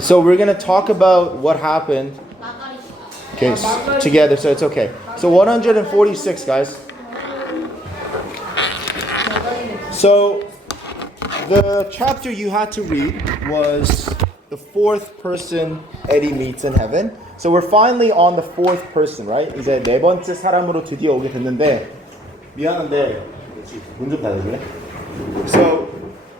So we're gonna talk about what happened. Okay, together, so it's okay. So 146, guys. So the chapter you had to read was the fourth person Eddie meets in heaven. So we're finally on the fourth person, right? 이제 네 번째 사람으로 드디어 오게 됐는데 미안한데 문 좀 닫아줄래? So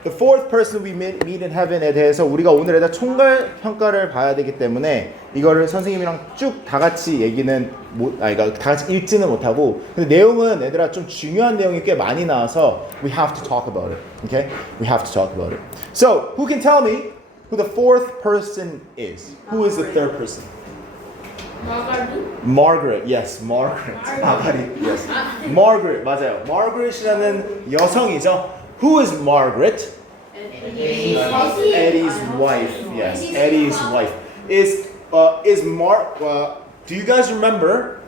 the fourth person we meet in heaven에 대해서 우리가 오늘에다 총괄 평가를 봐야 되기 때문에 이거를 선생님이랑 쭉 다 같이 얘기는 그러니까 다 같이 읽지는 못하고 근데 내용은 얘들아 좀 중요한 내용이 꽤 많이 나와서 we have to talk about it. Okay? We have to talk about it. So, who can tell me who the fourth person is? Who is the third person? Margaret, yes, Margaret. Margaret, yes. Margaret, 맞아요. Margaret이라는 여성이죠. Who is Margaret? Eddie's wife. Yes, Eddie's wife. Is Mark? Do you guys remember?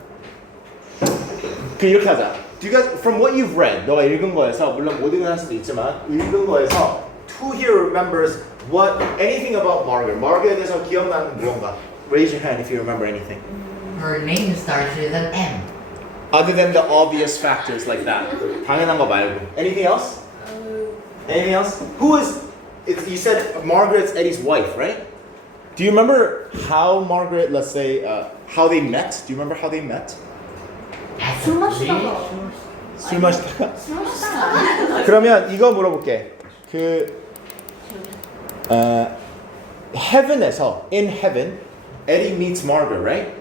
이렇게 하자. Do you guys, from what you've read, 너가 읽은 거에서 물론 못 읽은 할 수도 있지만 읽은 거에서 who here remembers what anything about Margaret? Margaret에 대해서 기억나는 무언가? Raise your hand if you remember anything. Her name starts with an M. Other than the obvious factors like that. 당연한 거 말고. Anything else? Anything else? Who is? You said Margaret's Eddie's wife, right? Do you remember how Margaret, let's say, how they met? Do you remember how they met? 술 마시다가 술 마시다가? 그러면 이거 물어볼게. Heaven에서, in heaven, Eddie meets Margaret, right?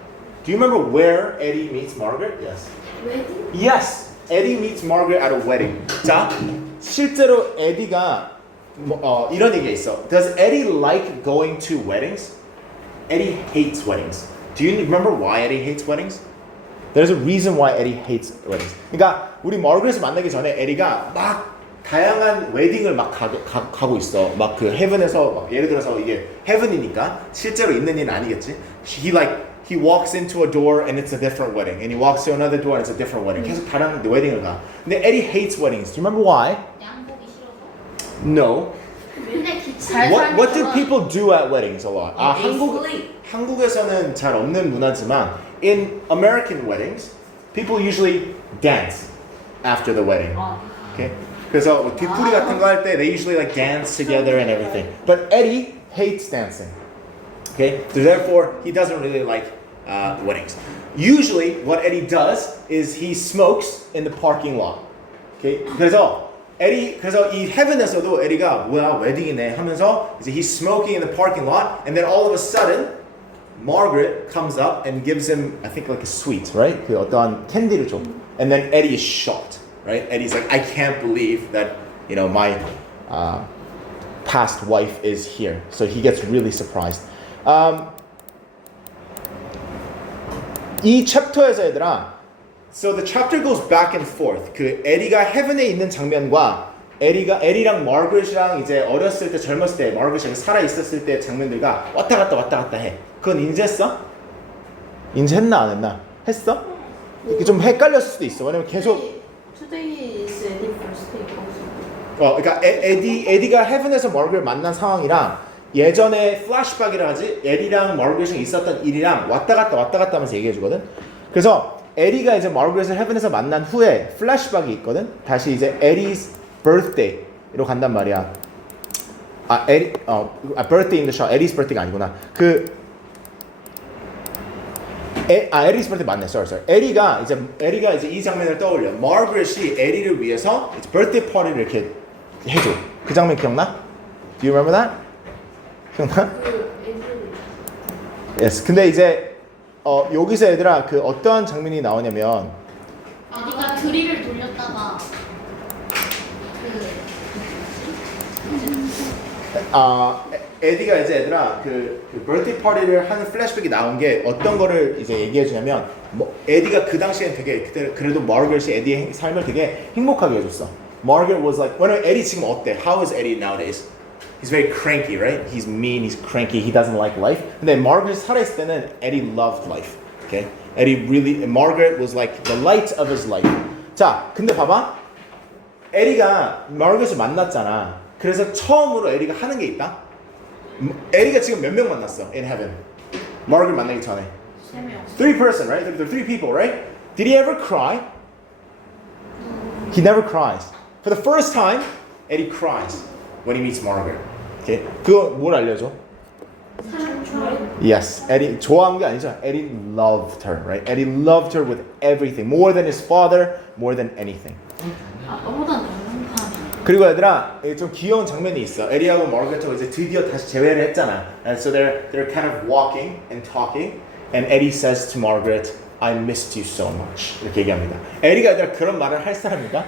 Do you remember where Eddie meets Margaret? Yes. 웨딩? Yes. Eddie meets Margaret at a wedding. 자, 실제로 에디가 이런 얘기가 있어. Does Eddie like going to weddings? Eddie hates weddings. Do you remember why Eddie hates weddings? There's a reason why Eddie hates weddings. 그러니까 우리 마르그렛을 만나기 전에 에디가 막 다양한 웨딩을 막 가고 있어. 막 그 헤븐에서 막 예를 들어서 이게 헤븐이니까 실제로 있는 일은 아니겠지. He walks into a door and it's a different wedding, and he walks to another door and it's a different wedding. 계속 다른 웨딩을 가. 근데 Eddie hates weddings. Do you remember why? 양복이 싫어서? No. 맨날 기차 What do people do at weddings a lot? Sleep. 한국에서는 잘 없는 문화지만 in American weddings, people usually dance after the wedding. Okay? 그래서 뭐 뒤풀이 같은 거 할 때 they usually like dance together and everything. But Eddie hates dancing. Okay? So therefore, he doesn't really like weddings. Usually, what Eddie does is he smokes in the parking lot. Okay? 그래서 이 헤븐에서도 에디가 뭐야 웨딩이네 하면서 이제 he's smoking in the parking lot, and then all of a sudden, Margaret comes up and gives him, I think like a sweet, right? 그 어떠한 캔디를 줘. And then Eddie is shocked, right? Eddie's like, I can't believe that my past wife is here. So he gets really surprised. 이 챕터에서 얘들아, so the chapter goes back and forth. 그 에디가 헤븐에 있는 장면과 에디랑 마르그렛이랑 이제 어렸을 때 젊었을 때 마르그렛이 살아 있었을 때 장면들과 왔다 갔다 해. 그건 인지했어? 인지했나 안 했나? 했어? 좀 헷갈렸을 수도 있어. 왜냐면 계속 Today is Eddie first day also. 그러니까 에디가 헤븐에서 마르그렛 만난 상황이랑 예전에 플래시백이라 하지 에디랑 마르그렛이 있었던 일이랑 왔다 갔다 하면서 얘기해 주거든. 그래서 에디가 이제 마르그렛을 헤븐에서 만난 후에 플래시백이 있거든. 다시 이제 에디's birthday로 간단 말이야. birthday in the show. 에디's birthday가 아니구나. 에디's birthday 맞네. Sorry. 에디가 이제 이 장면을 떠올려. 마르그렛이 에디를 위해서 birthday party를 이렇게 해줘. 그 장면 기억나? Do you remember that? 기억나? Yes. 근데 이제 여기서 얘들아 그 어떠한 장면이 나오냐면 어디가 드릴을 돌렸다가 에디가 이제 얘들아 그 birthday party를 하는 플래시백이 나온 게 어떤 거를 이제 얘기해 주냐면 에디가 그 당시엔 되게 그래도 마르그렛이 에디의 삶을 되게 행복하게 해줬어. Margaret was like, 왜냐면 에디 지금 어때? How is Eddie nowadays? He's very cranky, right? He's mean, he's cranky, he doesn't like life. 근데 Margaret 살아있을 때는 Eddie loved life. Okay? Margaret was like the light of his life. 자, 근데 봐봐. 에디가 Margaret을 만났잖아. 그래서 처음으로 에디가 하는 게 있다. 에리가 지금 몇 명 만났어 in heaven? 마르가렛 만나기 전에. 3 person, right? There are 3 people, right? Did he ever cry? He never cries. For the first time, Eddie cries when he meets Margaret. Okay? 그거 뭘 알려줘? Yes, Eddie 좋아한 게 아니죠. Eddie loved her, right? Eddie loved her with everything, more than his father, more than anything. 아빠보다 다른 판. 그리고 얘들아, 좀 귀여운 장면이 있어. 에리하고 마르가렛하고 이제 드디어 다시 재회를 했잖아. And so they're kind of walking and talking, and Eddie says to Margaret, "I missed you so much." 이렇게 얘기합니다. 에리가 얘들아 그런 말을 할 사람인가?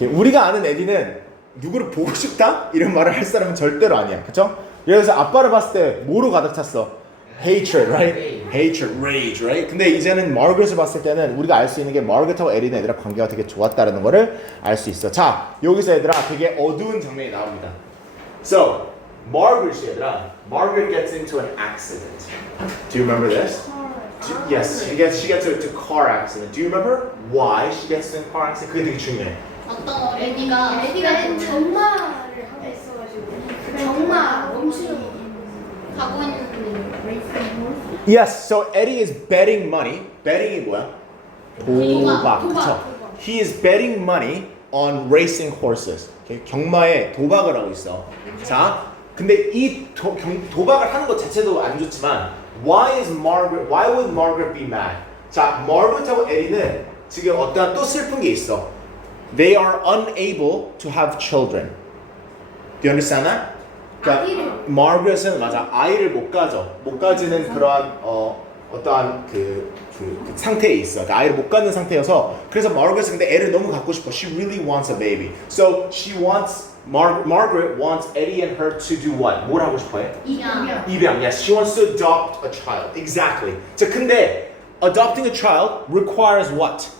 우리가 아는 에디는 누구를 보고 싶다? 이런 말을 할 사람은 절대로 아니야. 그쵸? 그래서 아빠를 봤을 때 뭐로 가득 찼어? Hatred, right? Hatred, rage, right? 근데 이제는 마르가렛을 봤을 때는 우리가 알 수 있는 게 마르가렛하고 에리는 얘들아 관계가 되게 좋았다라는 거를 알 수 있어. 자, 여기서 얘들아 되게 어두운 장면이 나옵니다. So, Margaret 얘들아, Margaret gets into an accident. Do you remember this? Yes, she gets into a car accident. Do you remember why she gets into a car accident? 그게 되게 중요해. 어떤 어린이가 정마를 하고 있어가지고 정마 멈추는 가고 있는 Yes, so Eddie is betting money. betting이 뭐야? 도박. 그쵸? 도박. He is betting money on racing horses. Okay? 경마에 도박을 하고 있어. 자, 근데 이 도박을 하는 것 자체도 안 좋지만 why would Margaret be mad? 자, Margaret하고 에리는 지금 어떠한 또 슬픈 게 있어. They are unable to have children. Do you understand that? 그러니까 마르가렛은 맞아 아이를 못 가지는 그러한 어떠한 그 상태에 있어. 그러니까 아이를 못 갖는 상태여서 그래서 마르가렛은 근데 애를 너무 갖고 싶어. She really wants a baby. So she wants Margaret wants Eddie and her to do what? 뭘 하고 싶어해? 입양. 입양. Yes, she wants to adopt a child. Exactly. 자, 근데 adopting a child requires what?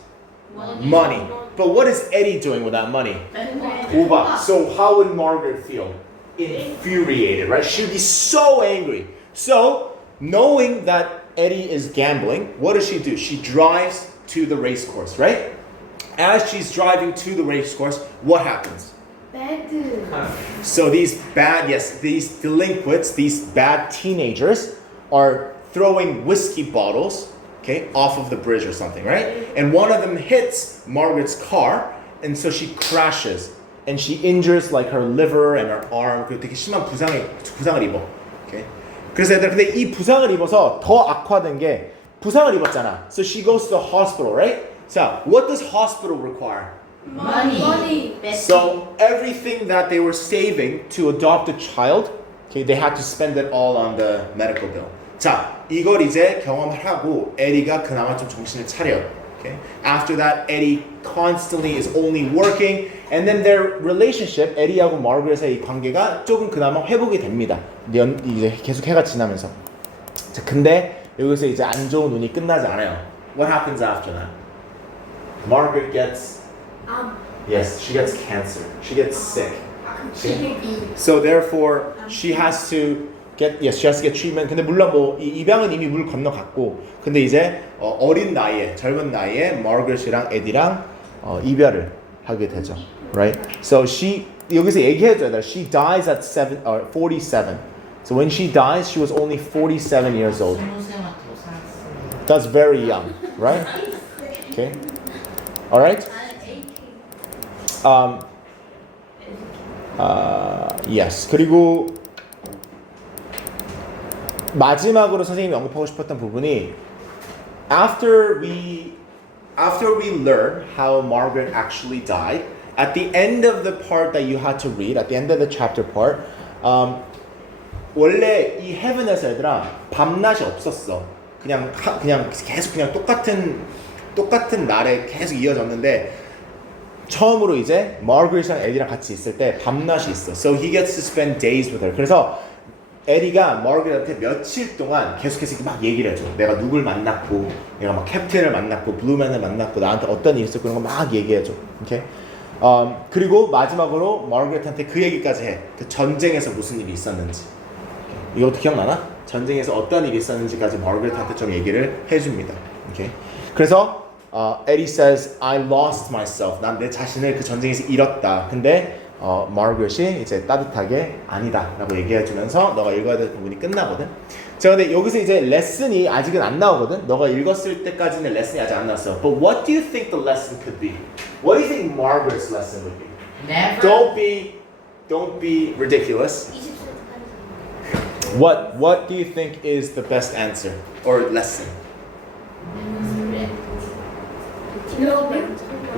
Money. But what is Eddie doing with that money? 도박. So how would Margaret feel? Infuriated, right? She'd be so angry. So, knowing that Eddie is gambling, what does she do? She drives to the race course, right? As she's driving to the race course, what happens? 배드 So these delinquents, these bad teenagers are throwing whiskey bottles, okay, off of the bridge or something, right? And one of them hits Margaret's car, and so she crashes. And she injures like her liver and her arm. 그리고 되게 심한 부상을 입어. Okay? 그래서 얘들 근데 이 부상을 입어서 더 악화된 게 부상을 입었잖아. So she goes to the hospital, right? So what does hospital require? Money. So everything that they were saving to adopt a child, okay, they had to spend it all on the medical bill. 자, 이걸 이제 경험을 하고 에리가 그나마 좀 정신을 차려. Okay? After that, Eddie constantly is only working, and then their relationship, 에디하고 마르가렛의 이 관계가 조금 그나마 회복이 됩니다. 이제 계속 해가 지나면서. 자, 근데 여기서 이제 안 좋은 운이 끝나지 않아요. What happens after that? Margaret gets, yes, she gets cancer. She gets sick. So therefore, she has to get treatment. 근데 물론 뭐 이 입양은 이미 물 건너갔고, 근데 이제 어린 나이에 젊은 나이에 마르가렛이랑 에디랑 이별을 하게 되죠, right? So she 여기서 얘기해줘야 돼. She dies at 47. So when she dies, she was only 47 years old. That's very young, right? Okay, all right. Yes. 그리고 마지막으로 선생님이 언급하고 싶었던 부분이 after we learn how Margaret actually died, at the end of the part that you had to read, at the end of the chapter part, 원래 이 헤븐에서 얘들아 밤낮이 없었어. 그냥 계속 그냥 똑같은 날에 계속 이어졌는데 처음으로 이제 마르가렛이랑 에디랑 같이 있을 때 밤낮이 있어. So he gets to spend days with her. 그래서 에디가 마르가렛한테 며칠 동안 계속해서 막 얘기를 해줘. 내가 누굴 만났고, 내가 막 캡틴을 만났고, 블루맨을 만났고, 나한테 어떤 일이 있었고 그런 거 막 얘기해줘. Okay? 그리고 마지막으로 마르가렛한테 그 얘기까지 해. 그 전쟁에서 무슨 일이 있었는지. 이것도 기억나나? 전쟁에서 어떤 일이 있었는지까지 마르가렛한테 좀 얘기를 해줍니다. Okay? 그래서 Eddie says, I lost myself. 난 내 자신을 그 전쟁에서 잃었다. 근데 마거릿이 이제 따뜻하게 아니다라고 얘기해주면서 너가 읽어야 될 부분이 끝나거든. 자, 근데 여기서 이제 레슨이 아직은 안 나오거든. 너가 읽었을 때까지는 레슨이 아직 안 나왔어. But what do you think the lesson could be? What do you think Margaret's lesson would be? Never. Don't be ridiculous. 20cm What do you think is the best answer or lesson?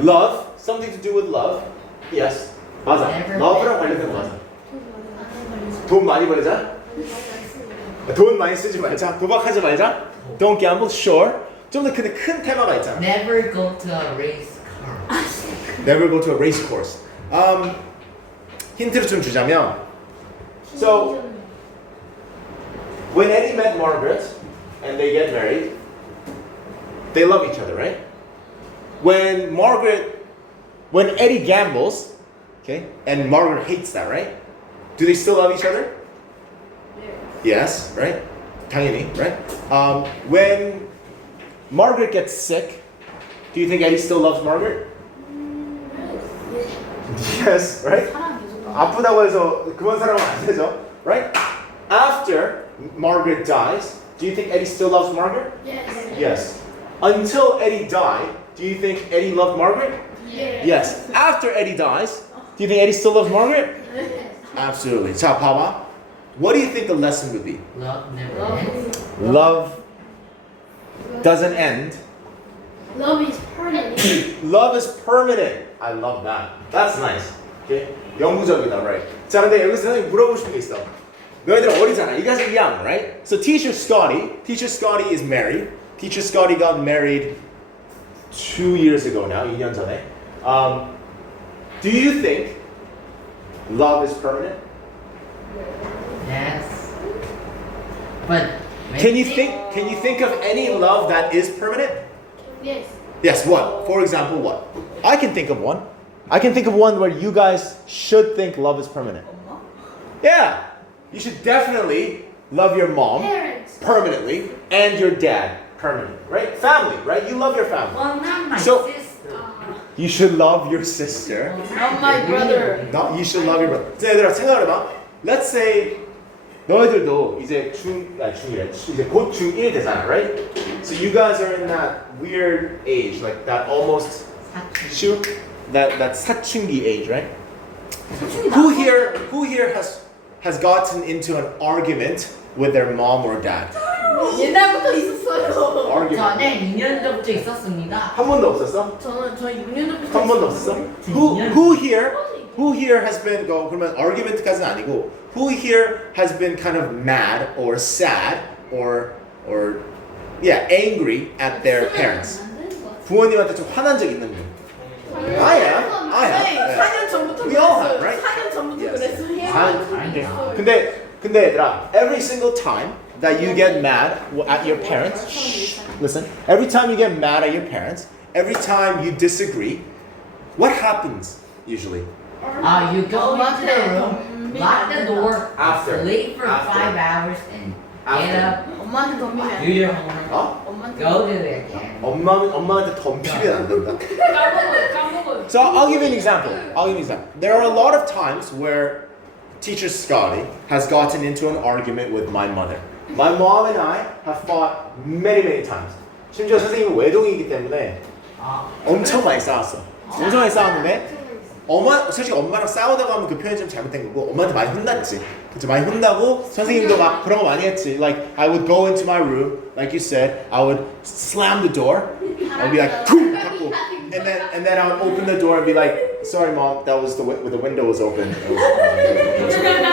Love, something to do with love. Yes. 맞아. Never Love랑 관련된 거 맞아. 돈 많이 벌자. 돈 많이 쓰지 말자. 도박하지 말자. Don't gamble. Sure. 좀 더 근데 큰 테마가 있잖아. Never go to a race car. Never go to a race course. 힌트를 좀 주자면, so when Eddie met Margaret and they get married, they love each other, right? When Eddie gambles, okay, and Margaret hates that, right? Do they still love each other? Yes, right? 당연히, right? When Margaret gets sick, do you think Eddie still loves Margaret? Yes, right? 아프다고 해서 그만 사랑하면 안 되죠, right? After Margaret dies, do you think Eddie still loves Margaret? Yes. Yes. Until Eddie died, do you think Eddie loved Margaret? Yes. After Eddie dies, do you think Eddie still loves Margaret? Absolutely. 자, 봐봐. What do you think the lesson would be? Love never ends. Love doesn't end. Love is permanent. Love is permanent. I love that. That's nice. Okay? 영구적이다, right? 자, 근데 여기서 선생님 물어보고 싶은 게 있어. 너희들 어리잖아. You guys are young, right? So Teacher Scotty is married. Teacher Scotty got married 2 years ago now, 2년 전에. Do you think love is permanent? Yes. But Can you think of any love that is permanent? Yes. Yes, what? For example, what? I can think of one. I can think of one where you guys should think love is permanent. Yeah. You should definitely love your mom Parents. permanently and your dad permanently, right? Family, right? You love your family. well, not my So- sister. You should love your sister. Not my brother. No, you should love your brother. 자, 얘들아 생각을 해봐. Let's say 너희들도 이제 중이래. 이제 곧 중1 되잖아, right? So you guys are in that weird age, like that almost that 사춘기 age, right? Who here has gotten into an argument with their mom or dad? 옛날부터 있었어요. Argument. 전에 2년 전부터 있었습니다. 한 번도 없었어? 저 6년 전부터 한 번도 없었어? Who here has been 그러면 argument까지는 아니고 who here has been kind of mad or sad or angry at their parents? 부모님한테 좀 화난 적 있는 분? I am. 네, 4년 전부터 We all have, 그랬어요. right? 4년 전부터 Yes. 그랬어요. 근데 얘들아, every single time that you get mad at your parents, shh, listen. Every time you get mad at your parents, every time you disagree, what happens usually? You go into the room, lock the door, After. sleep for After. 5 hours, and After. get up, 엄마한테 덤비면 do your homework, 어? 엄마한테 go to it again. 엄마한테 덤비면 안 된다. 까먹어요. So I'll give you an example. There are a lot of times where Teacher Scotty has gotten into an argument with my mother. My mom and I have fought many times. 심지어 선생님은 외동이기 때문에 엄청 많이 싸웠어. 엄청 많이 싸웠는데 솔직히 엄마랑 싸우다가 하면 그 표현이 좀 잘못된 거고 엄마한테 많이 혼났지. 그치, 많이 혼나고 선생님도 막 그런 거 많이 했지. Like I would go into my room, like you said, I would slam the door. I'd be like, boom, and then I would open the door and be like, sorry mom, that was the window was open. And then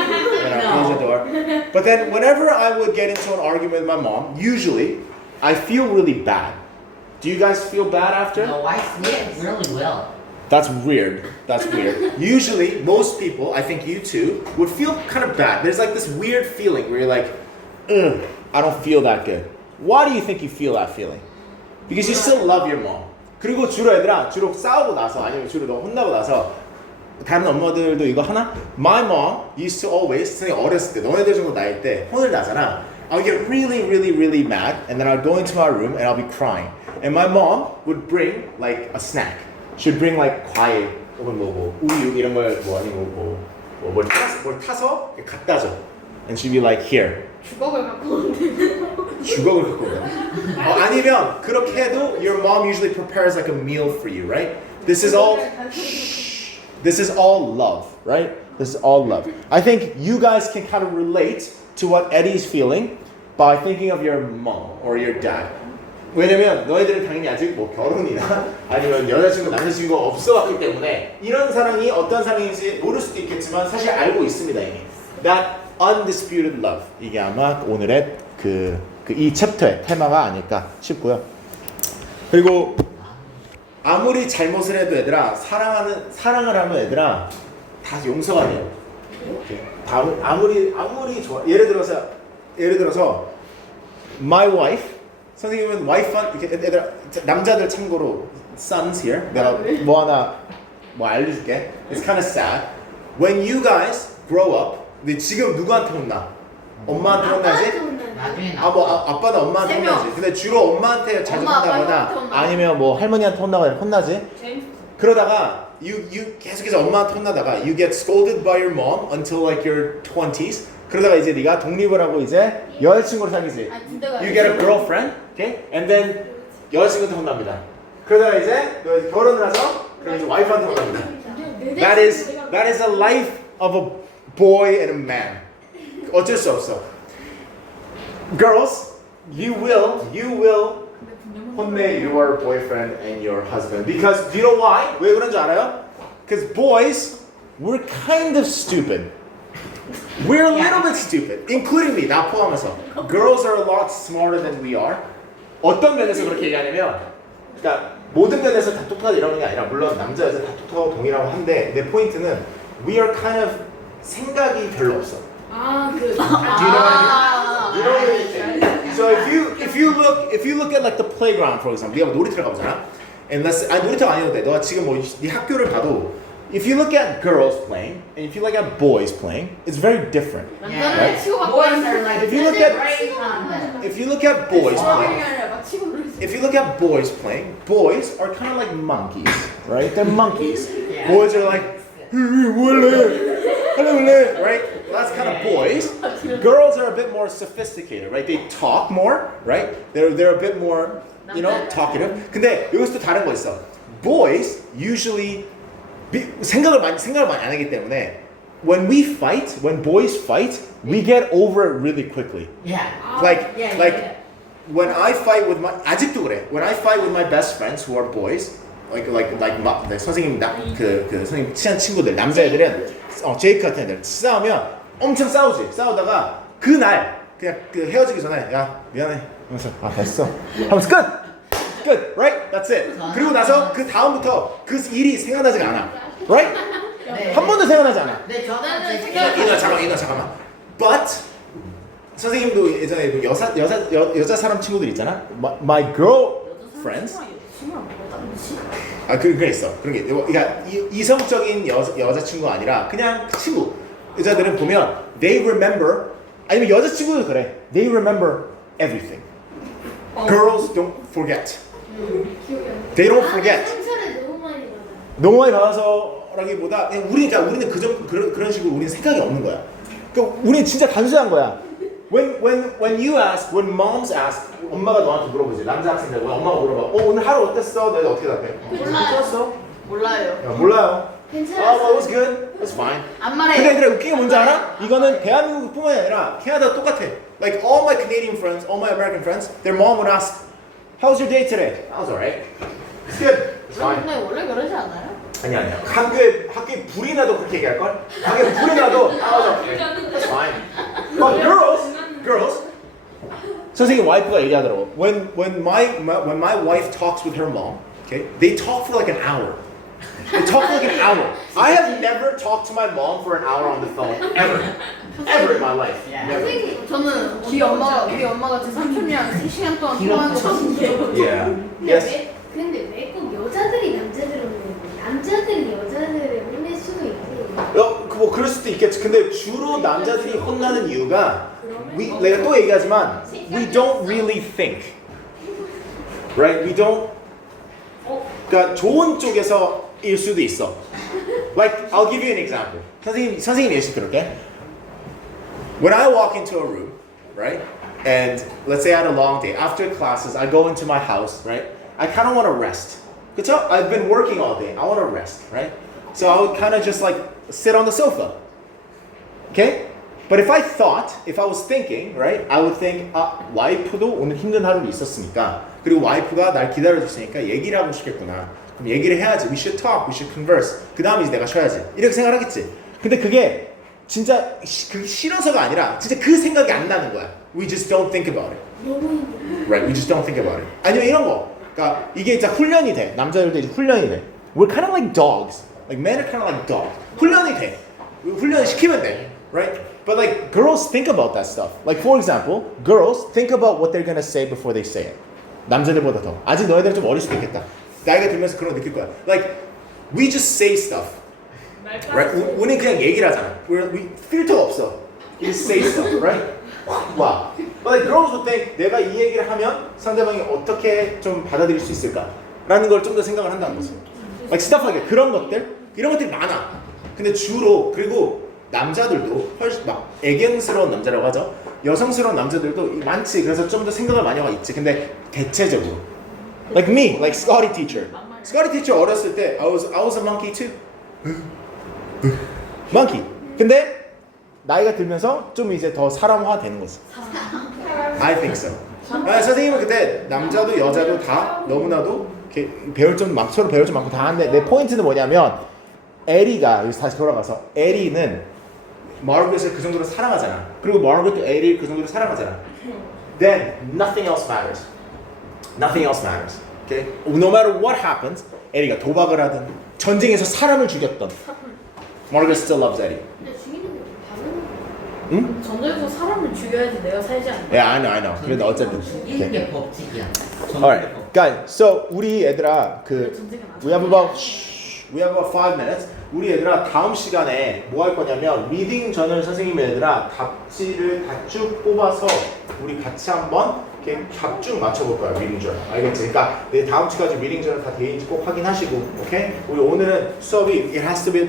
I close the door. But then whenever I would get into an argument with my mom, usually I feel really bad. Do you guys feel bad after? No, I sleep really well. That's weird. Usually, most people, I think you too, would feel kind of bad. There's like this weird feeling where you're like, ugh, I don't feel that good. Why do you think you feel that feeling? Because you still love your mom. 그리고 주로 싸우고 나서 아니면 주로 너 혼나고 나서 다른 엄마들도 이거 하나? My mom used to always, 선생님 어렸을 때, 너네들 정도 나이 때 혼을 나잖아. I would get really mad and then I would go into my room and I'll be crying. And my mom would bring like a snack. She'd bring like 과일 혹은 뭐 우유 이런 걸 뭐 아니면 뭘 타서 갖다 줘. And she'd be like here. 주걱을 갖고 오는데. 주걱을 갖고 온다. 아니면 그렇게 해도 your mom usually prepares like a meal for you, right? This is all love, right? This is all love. I think you guys can kind of relate to what Eddie's feeling by thinking of your mom or your dad. 왜냐면 너희들은 당연히 아직 뭐 결혼이나 아니면 여자친구 남자친구가 없어왔기 때문에 이런 사랑이 어떤 사랑인지 모를 수도 있겠지만 사실 알고 있습니다 이미. That undisputed love 이게 아마 오늘의 이 챕터의 테마가 아닐까 싶고요. 그리고 아무리 잘못을 해도 얘들아 사랑을 하면 얘들아 다 용서가 돼요. 아무리 좋아 예를 들어서 my wife 선생님은 와이프한 얘들아 남자들 참고로 sons here 내가 뭐 알려줄게. It's kind of sad when you guys grow up. 근데 지금 누구한테 혼나? 엄마한테 혼나지? 나중에 아빠나 엄마한테 세 명. 혼나지. 근데 주로 엄마한테 자주 엄마, 아빠한테 혼나거나 혼나. 아니면 뭐 할머니한테 혼나지. 제임스. 그러다가 you 계속해서 엄마한테 혼나다가 you get scolded by your mom until like your 20s. 그러다가 이제 네가 독립을 하고 이제 여자친구를 사귀지. You get a girlfriend, okay? And then 여자친구한테 혼납니다. 그러다가 이제 너 결혼을 하죠? 그럼 이제 와이프한테 혼납니다. That is a life of a boy and a man. 어쩔 수 없어. Girls, you will 혼내 your boyfriend and your husband because do you know why? 왜 그런 줄 알아요? Because boys, we're kind of stupid. We're a little bit stupid, including me. 나 포함해서. Girls are a lot smarter than we are. 어떤 면에서 그렇게 얘기하냐면, 그러니까 모든 면에서 다 똑똑하다 이런 게 아니라 물론 남자 여자 다 똑똑하고 동일하고 한데 내 포인트는 we are kind of 생각이 별로 없어. Do you know what I mean? You know what I mean? So if you look at like the playground for example, 네가 놀이터를 가보잖아. And 놀이터가 아니어도 돼. 너가 지금 뭐 네 학교를 가도 if you look at girls playing and if you look at boys playing, it's very different. Yeah. Boys are like If you look at right on them. if you look at boys playing, boys are kind of like monkeys, right? They're monkeys. Yeah. Boys are like, right? That's kind of boys. Girls are a bit more sophisticated, right? They talk more, right? They're a bit more, talkative. 근데 여기서 또 다른 거 있어. Boys usually 생각을 많이 안 하기 때문에 when boys fight, we get over it really quickly. Yeah. Like Yeah. when I fight with 아직도 그래. When I fight with my best friends who are boys, like 선생님 선생님 친한 친구들 남자애들은 제이크 같은 애들 싸우면 엄청 싸우다가 그날 그냥 헤어지기 전에 야 미안해 하면서 됐어 하면서 끝 right that's it. 그리고 나서 그 다음부터 그 일이 생각나지가 않아 right 네. 한 번도 생각나지 않아. 네, 저는 이나 잠깐만. But 선생님도 예전에 여자 사람 친구들 있잖아. My girl friends. 그게 있어. 그런 게 그러니까 이성적인 여자친구가 아니라 그냥 친구. 여자들은 보면 they remember 아니면 여자친구도 그래. They remember everything. Girls don't forget. They don't forget. 상처를 너무 많이 받아. 너무 많이 받아서라기보다 그냥 우리는 그런 식으로 우리는 생각이 없는 거야. 그러니까 우리는 진짜 단순한 거야. When moms ask, 엄마가 너한테 물어보지. 남자 학생들 엄마가 물어봐. 오늘 하루 어땠어? 너희 어떻게 답해? 몰라요. 몰라요. 몰라요. 괜찮았어. It was good. It was fine. 안 말해요. 근데 얘들아 웃긴 게 뭔지 알아? 이거는 대한민국뿐만이 아니라 캐나다도 똑같아. Like all my Canadian friends, all my American friends, their mom would ask, "How's your day today?" I was alright. It's good. It's fine. 근데 원래 그러지 않아요? 아니야. 학교에 불이 나도 그렇게 얘기할 걸. 학교에 불이 나도 It's fine. But girls. 선생님 와이프가 얘기하더라고. When my wife talks with her mom, okay, they talk for like an hour. They talk for like an hour. I have never talked to my mom for an hour on the phone ever in my life. Yeah. Never. 저는 우리 엄마가 제 삼촌이랑 3시간 동안 통화한 거 처음이에요. Yeah. Yes. 근데 왜 꼭 여자들이 남자들을 혼내고 남자들이 여자들을 혼낼 수도 있지. 뭐 그럴 수도 있겠지. 근데 주로 남자들이 혼나는 이유가 내가 또 얘기하지만 we don't really think. Right? We don't. 그러니까 좋은 쪽에서일 수도 있어. Like I'll give you an example. 선생님 예시 들을게. When I walk into a room, right? And let's say I had a long day. After classes, I go into my house, right? I kind of want to rest. 그쵸? I've been working all day. I want to rest, right? So I would kind of just like sit on the sofa. Okay? But if I was thinking, right? I would think, 와이프도 오늘 힘든 하루를 있었으니까 그리고 와이프가 날 기다려줬으니까 얘기를 하고 싶겠구나. 그럼 얘기를 해야지. We should talk. We should converse. 그 다음에 이제 내가 쉬어야지. 이렇게 생각하겠지. 근데 그게 진짜 그게 싫어서가 아니라 진짜 그 생각이 안 나는 거야. We just don't think about it. Right? We just don't think about it. 아니면 이런 거. 그러니까 이게 진짜 훈련이 돼. 남자들도 이제 훈련이 돼. We're kind of like dogs. Like men are kind of like dogs. 훈련이 돼. 훈련을 시키면 돼. Right? But like girls think about that stuff. Like for example, girls think about what they're gonna say before they say it. 남자들보다 더. 아직 너희들은 좀 어릴 수도 있겠다. 나이가 들면서 그런 거 느낄 거야. Like we just say stuff. Right? 우리는 그냥 얘기를 하잖아. We 필터가 없어. We just say stuff, right? 와. But like girls would think 내가 이 얘기를 하면 상대방이 어떻게 좀 받아들일 수 있을까라는 걸 좀 더 생각을 한다는 거지. Like stuff하게 그런 것들 이런 것들이 많아. 근데 주로 그리고 남자들도 훨씬 막 애견스러운 남자라고 하죠. 여성스러운 남자들도 많지. 그래서 좀 더 생각을 많이 하고 있지. 근데 대체적으로 like me, like Scotty teacher. Scotty teacher 어렸을 때 I was a monkey too. monkey. 근데 나이가 들면서 좀 이제 더 사람화 되는 거지. I think so. 선생님은 그때 남자도 여자도 다 너무나도 이렇게 서로 배울 점 많고 다 하는데 내 포인트는 뭐냐면 에리가 여기서 다시 돌아가서 에리는 마르거트를 그 정도로 사랑하잖아. 그리고 마르거트도 에리를 그 정도로 사랑하잖아. Then nothing else matters. Nothing else matters. Okay? No matter what happens, 에리가 도박을 하든 전쟁에서 사람을 죽였던 마르거트 still loves 에리. 근데 죽이는 게 다른 응? 전쟁에서 사람을 죽여야지 내가 살지 않나? Yeah, I know. 그런데 어쨌든. 죽이는 게 법칙이야. Alright, guys. So 우리 애들아 we have about 5 minutes. 우리 애들아 다음 시간에 뭐 할 거냐면 리딩 저널 선생님 애들아 답지를 다 쭉 뽑아서 우리 같이 한번 이렇게 답쭉 맞춰볼 거야 리딩 저널. 알겠지? 그러니까 내 다음 주까지 리딩 저널 다 돼 있는지 꼭 확인하시고, 오케이? 우리 오늘은 수업이 it has to be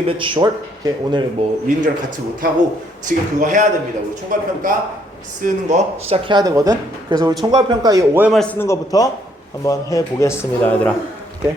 a bit short. 오케이? 오늘 뭐 리딩 저널 같이 못 하고 지금 그거 해야 됩니다. 우리 총괄 평가 쓰는 거 시작해야 되거든. 그래서 우리 총괄 평가 이 OMR 쓰는 거부터 한번 해 보겠습니다, 얘들아. 오케이?